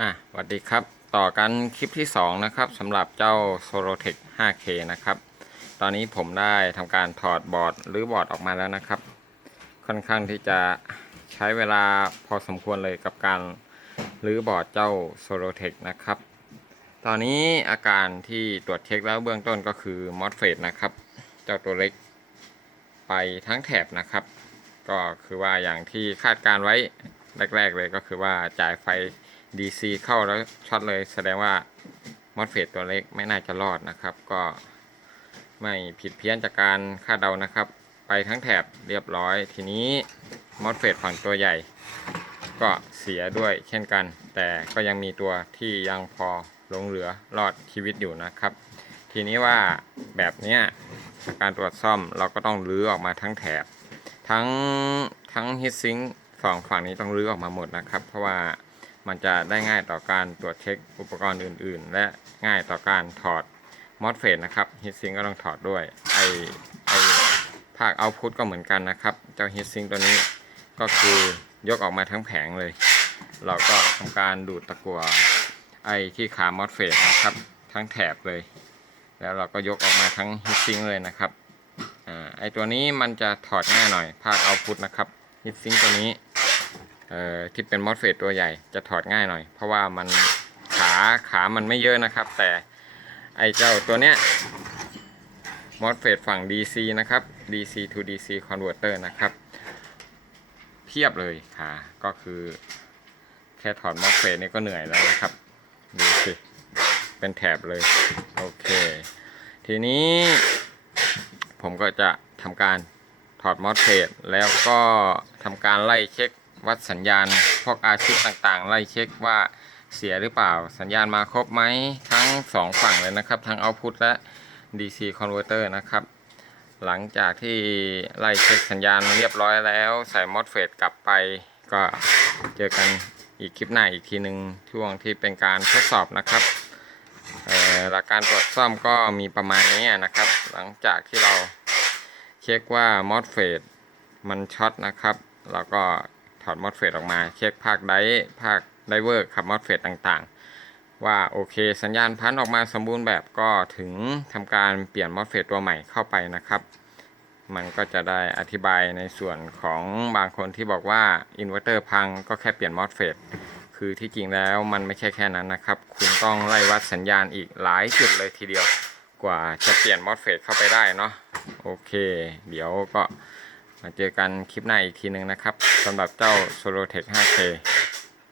อะสวัสดีครับ ต่อกันคลิปที่ 2 นะครับสำหรับเจ้า Solotech 5K นะครับ ตอนนี้ผมได้ทำการถอดบอร์ดหรือบอร์ดออกมาแล้วนะครับ ค่อนข้างที่จะใช้เวลาพอสมควรเลยกับการหรือบอร์ดเจ้า Solotech นะครับ ตอนนี้อาการที่ตรวจเช็คแล้วเบื้องต้นก็คือ MOSFET นะครับ เจ้าตัวเล็กไปทั้งแถบนะครับ ก็คือว่าอย่างที่คาดการไว้แรก ๆ เลยก็คือว่าจ่ายไฟ DC เข้าแล้วช็อตเลยแสดงว่ามอสเฟตตัวเล็กไม่น่าจะรอดนะครับ ก็ไม่ผิดเพี้ยนจากการคาดเดานะครับ ไปทั้งแถบเรียบร้อย ทีนี้มอสเฟตฝั่งตัวใหญ่ ก็เสียด้วยเช่นกัน แต่ก็ยังมีตัวที่ยังพอหลงเหลือรอดชีวิตอยู่นะครับ ทีนี้ว่าแบบเนี้ยการตรวจซ่อมเราก็ต้องรื้อออกมาทั้งแถบ ทั้งทั้งฮิตซิงสองฝั่งนี้ต้องรื้อออกมาหมดนะครับ เพราะว่า มันจะได้ง่ายต่อการตรวจเช็คอุปกรณ์อื่น ๆ และง่ายต่อการถอดมอสเฟตนะครับฮิตซิงก็ต้องถอดด้วยไอไอภาคเอาพุตก็เหมือนกันนะครับ เจ้าฮิตซิงตัวนี้ก็คือยกออกมาทั้งแผงเลย เราก็ทำการดูดตะกัวไอที่ขามอสเฟตนะครับทั้งแถบเลย แล้วเราก็ยกออกมาทั้งฮิตซิงเลยนะครับอ่าไอตัวนี้มันจะถอดง่ายหน่อยภาคเอาพุตนะครับฮิตซิงตัวนี้ เอ่อที่เป็นมอสเฟตตัวใหญ่จะถอดง่ายหน่อย เพราะว่ามันขาขามันไม่เยอะนะครับ แต่ไอเจ้าตัวเนี้ยมอสเฟตฝั่ง DC นะครับ DC to DC converter นะครับ เพียบเลยขาก็คือ แค่ถอดมอสเฟตนี่ก็เหนื่อยแล้วนะครับดูสิเป็นแถบเลย โอเค ทีนี้ผมก็จะทำการถอดมอสเฟตแล้วก็ทำการไล่เช็ค วัดสัญญาณพวกอาชีพต่างๆ ไล่เช็คว่าเสียหรือเปล่า สัญญาณมาครบไหมทั้งสองฝั่งเลยนะครับ ทั้งเอาพุตและ DC converter นะครับ หลังจากที่ไล่เช็คสัญญาณเรียบร้อยแล้ว ใส่มอสเฟตกลับไป ก็เจอกันอีกคลิปหน้าอีกทีหนึ่งช่วงที่เป็นการทดสอบนะครับหลักการตรวจซ่อมก็มีประมาณนี้นะครับ หลังจากที่เราเช็คว่ามอสเฟตมันช็อตนะครับเราก็ ถอดมอสเฟตออกมา เช็คภาคไดภาคไดเวอร์ขับมอสเฟตต่างๆ ว่าโอเคสัญญาณพันออกมาสมบูรณ์แบบก็ถึงทำการเปลี่ยนมอสเฟตตัวใหม่เข้าไปนะครับ มันก็จะได้อธิบายในส่วนของบางคนที่บอกว่าอินเวอร์เตอร์พังก็แค่เปลี่ยนมอสเฟตคือที่จริงแล้วมันไม่ใช่แค่นั้นนะครับ คุณต้องไล่วัดสัญญาณอีกหลายจุดเลยทีเดียวกว่าจะเปลี่ยนมอสเฟตเข้าไปได้เนาะโอเค เดี๋ยวก็ มาเจอกันคลิปหน้าอีกทีหนึ่งนะครับสำหรับเจ้า Solotech 5K